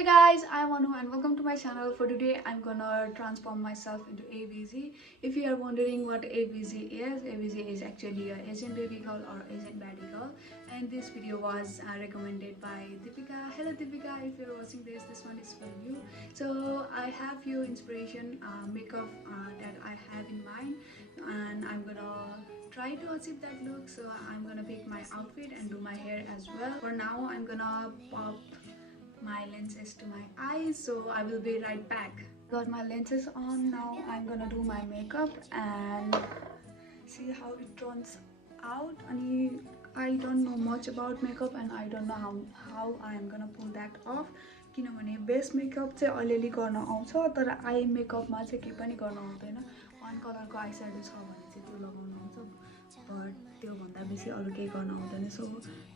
Hey guys, I'm Anu and welcome to my channel. For today, I'm gonna transform myself into ABG. If you are wondering what ABG is actually an Asian baby girl or Asian baddie girl. And this video was recommended by Deepika. Hello Deepika, if you're watching this one is for you. So I have few inspiration makeup that I have in mind, and I'm gonna try to achieve that look. So I'm gonna pick my outfit and do my hair as well. For now, I'm gonna pop my lenses to my eyes, so I will be right back. Got my lenses on. Now I'm gonna do my makeup and see how it turns out. And I don't know much about makeup and I don't know how I am gonna pull that off. किनभने base makeup चाहिँ अलिअलि गर्न आउँछ, तर आई मेकअपमा चाहिँ केही पनि गर्न आउँदैन. वान कलरको आई स्याडो छ भने चाहिँ त्यो लगाउन आउँछ, बट त्योभन्दा बेसी अरू केही गर्न आउँदैन. So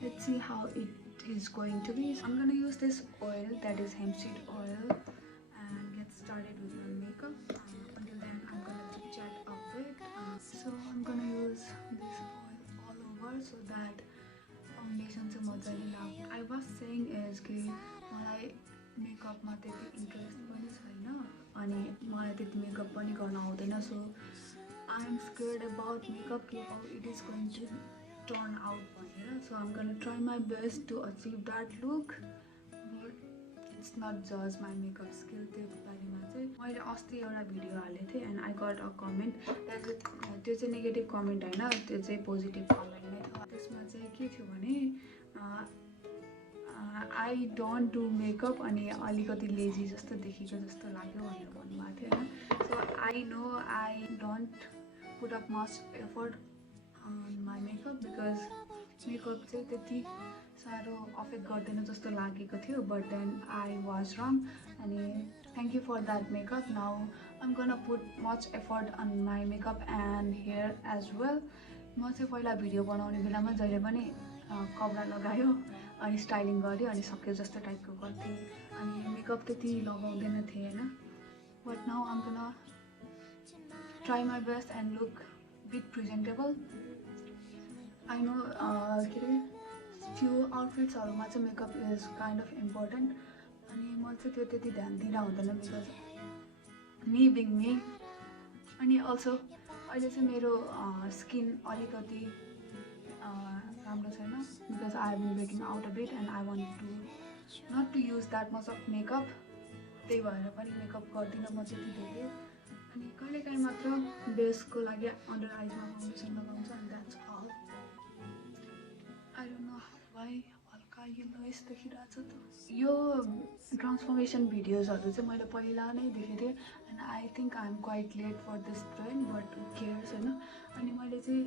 let's see how it is going to be. So I'm gonna use this oil, that is hemp seed oil, and get started with my makeup. Until then, I'm gonna chit chat a bit. So I'm gonna use this oil all over so that foundation चाहिँ मजाले लाग्छ. I was saying is कि मलाई मेकअपमा त्यति interest पनि छैन अनि मलाई त्यति मेकअप पनि गर्न आउँदैन. So I'm scared about makeup, how it is going to turn out भनेर. So I'm gonna try my best to achieve that look, but it's not just my makeup skill. त्यो बारेमा चाहिँ मैले अस्ति एउटा भिडियो हालेको थिएँ and I got a comment. त्यो चाहिँ नेगेटिभ कमेन्ट होइन, त्यो चाहिँ पोजिटिभ कमेन्ट नै थियो. त्यसमा चाहिँ के थियो भने आई डोन्ट डु मेकअप अनि अलिकति लेजी जस्तो देखेको जस्तो लाग्यो भनेर भन्नुभएको थियो होइन. So I know I don't put up much effort on my makeup because makeup चाहिँ त्यति साह्रो अफेक्ट गर्दैन जस्तो लागेको थियो, but then I was wrong. अनि thank you for that makeup. Now I'm gonna put much effort on my makeup and hair as well. म चाहिँ पहिला भिडियो बनाउने बेलामा जहिले पनि कपडा लगायो अनि स्टाइलिङ गऱ्यो अनि सक्यो जस्तो टाइपको गर्थेँ अनि मेकअप त्यति लगाउँदैन थिएँ होइन. But now I'm gonna try my best and look bit presentable. I know के अरे few outfitsहरूमा चाहिँ makeup is kind of important अनि म चाहिँ त्यो त्यति ध्यान दिँदा हुँदैन बिकज मी बिङ मी. अनि अल्सो अहिले चाहिँ मेरो स्किन अलिकति राम्रो छैन because I have been breaking out a bit and I want to not to use that much of makeup. त्यही भएर पनि मेकअप गर्दिनँ म त्यति धेरै. अनि कहिलेकाहीँ मात्र बेसको लागि अन्डर आइजमा फाउन्डेसन लगाउँछ अनि that's all. I don't know why हल्का येलोइस देखिरहेछ त. यो ट्रान्सफर्मेसन भिडियोजहरू चाहिँ मैले पहिला नै देखेको थिएँ and I think I am quite late for this trend, but cares होइन. अनि मैले चाहिँ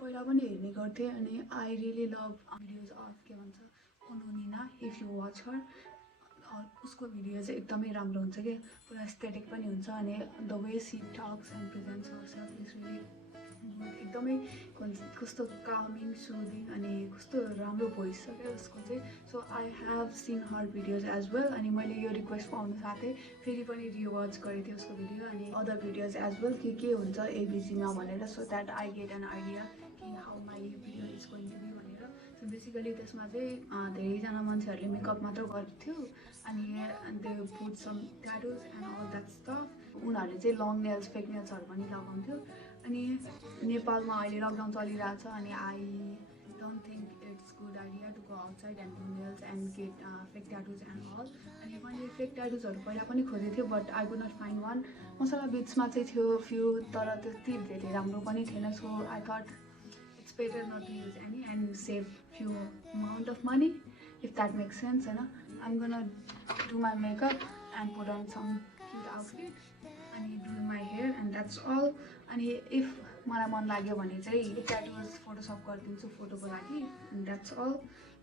पहिला पनि हेर्ने गर्थेँ अनि I really love videos of के भन्छ अनुनिना. इफ यु वाच हर, उसको भिडियो चाहिँ एकदमै राम्रो हुन्छ क्या, पुरा एस्थेटिक पनि हुन्छ अनि the way she talks and presents herself is really एकदमै कस्तो कामिङ सुदिङ अनि कस्तो राम्रो भोइस छ क्या उसको चाहिँ. So I have seen her videos as well. अनि मैले यो रिक्वेस्ट पाउनु साथै फेरि पनि रिवाच गरेको थिएँ उसको भिडियो अनि अदर भिडियोज एज वेल के हुन्छ एबिजीमा भनेर, so that I get an idea कि how my video is going to be भनेर. सो बेसिकली त्यसमा चाहिँ धेरैजना मान्छेहरूले मेकअप मात्र गर्थ्यो अनि they put some tattoos and all that stuff. उनीहरूले चाहिँ लङ नेल्स फेक नेल्सहरू पनि लगाउँथ्यो. अनि नेपालमा अहिले लकडाउन चलिरहेछ अनि I don't think it's good idea to go outside and do nails and get fake tattoos and all. अनि मैले फेक ट्याटुजहरू पहिला पनि खोजेको थियो but I could not find one. मसला बिचमा चाहिँ थियो फ्यु, तर त्यति धेरै राम्रो पनि थिएन. So I thought it's better not to use any and save few amount of money, if that makes sense होइन. I am gonna do my makeup and put on some cute outfit अनि do my hair and that's all. अनि if मलाई मन लाग्यो भने चाहिँ tattoos Photoshop गरिदिन्छु फोटोको लागि and that's all.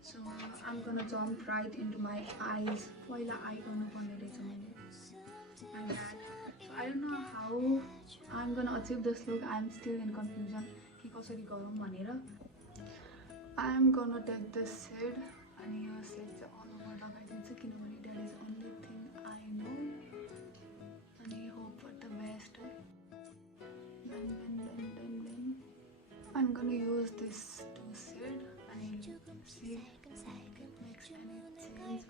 So I am gonna jump right into my eyes. पहिला आई गर्नुपर्ने रहेछ मैले and that. So I don't know how I am gonna achieve this look. I am still in confusion कि कसरी गरौँ भनेर. I am gonna take this shade अनि यो सेड चाहिँ अल ओभर लगाइदिन्छु किनभने that is only thing I know अनि hope for the best. I'm gonna use this to shade and see if it makes any change.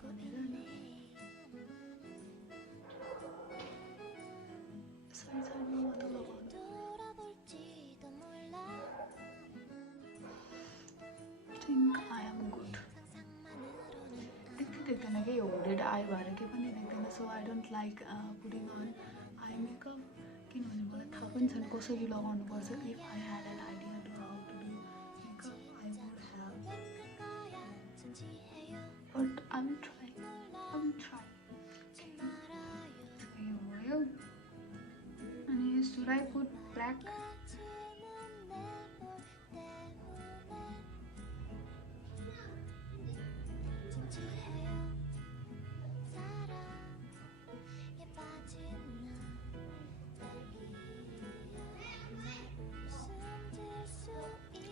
देख्दैन कि hooded eye भएर केही पनि देख्दैन. So I don't like putting on eye makeup किनभने मलाई थाहा पनि छैन कसरी लगाउनुपर्छ. If I had an idea to how to do makeup I would have, but I'm trying. भयो. अनि should I put black?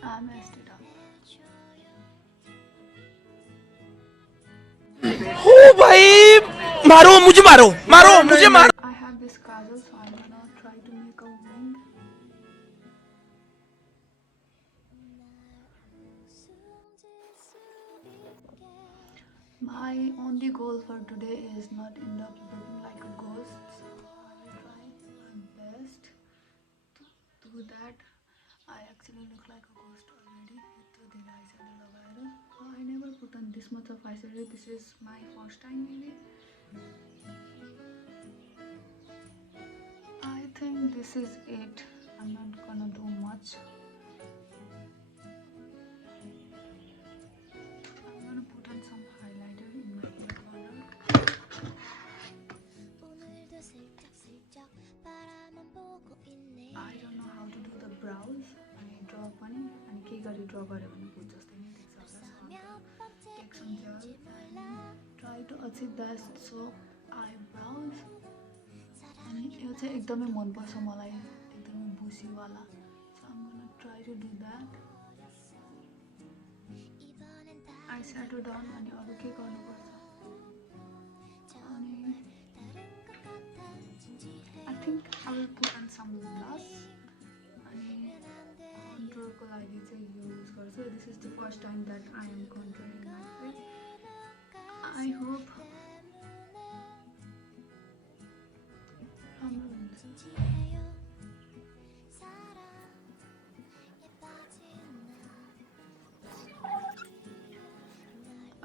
I messed it up. हो भाई, मारो मुझे, मारो मुझे, मारो. I have this kajal, so I'm gonna try to make a wing. My only goal for today is not end up looking like a ghost, so I will try my best to do that. I actually look like a ghost already. I never put on this much of eyeshadow. This is my first time maybe. I think this is it. I'm not gonna do much. I'm gonna put on some highlighter in my ear corner. I don't know how to do the brows. अनि draw पनि अनि के गरी draw गर्यो भने भुत जस्तै नै देख्छ होला. So take some gel and try to achieve that so eyebrows. अनि यो चाहिँ एकदमै मन पर्छ मलाई, एकदमै बुसी वाला. So I'm gonna try to do that. I shadow down अनि अरु के गर्नुपर्छ. अनि I think I will put on some blush. अनि contour को लागि चाहिँ यो युज गर्छु. This is the first time that I am contouring my face. I hope राम्रो हुन्छ.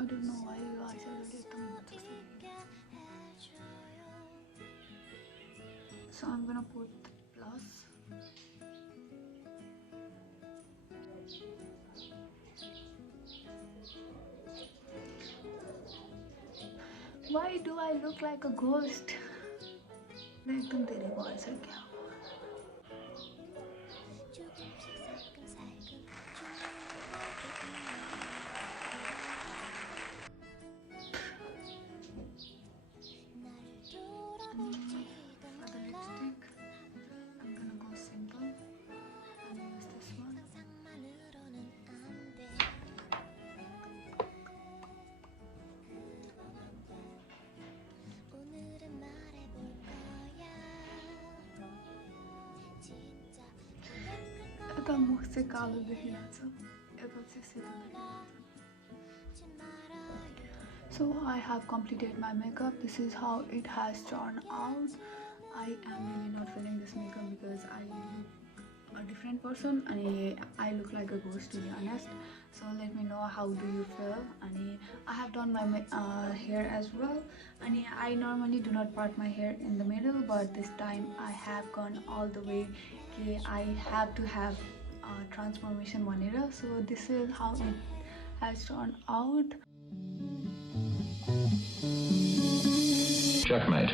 I don't know why you guys are really so I'm gonna put the plus. Why do I look like a ghost? एकदम धेरै भएछ क्या. यता मुख चाहिँ कालो देखिरहेछ, यता चाहिँ सेतो देखिरहेछ. So I have completed my makeup. This is how it has turned out. I am really not feeling this makeup because I look a different person and I look like a ghost, to be honest. So let me know how do you feel. And I have done my hair as well. And I normally do not part my hair in the middle, but this time I have gone all the way. I have to have transformation vanilla. So this is how it has turned out. Checkmate.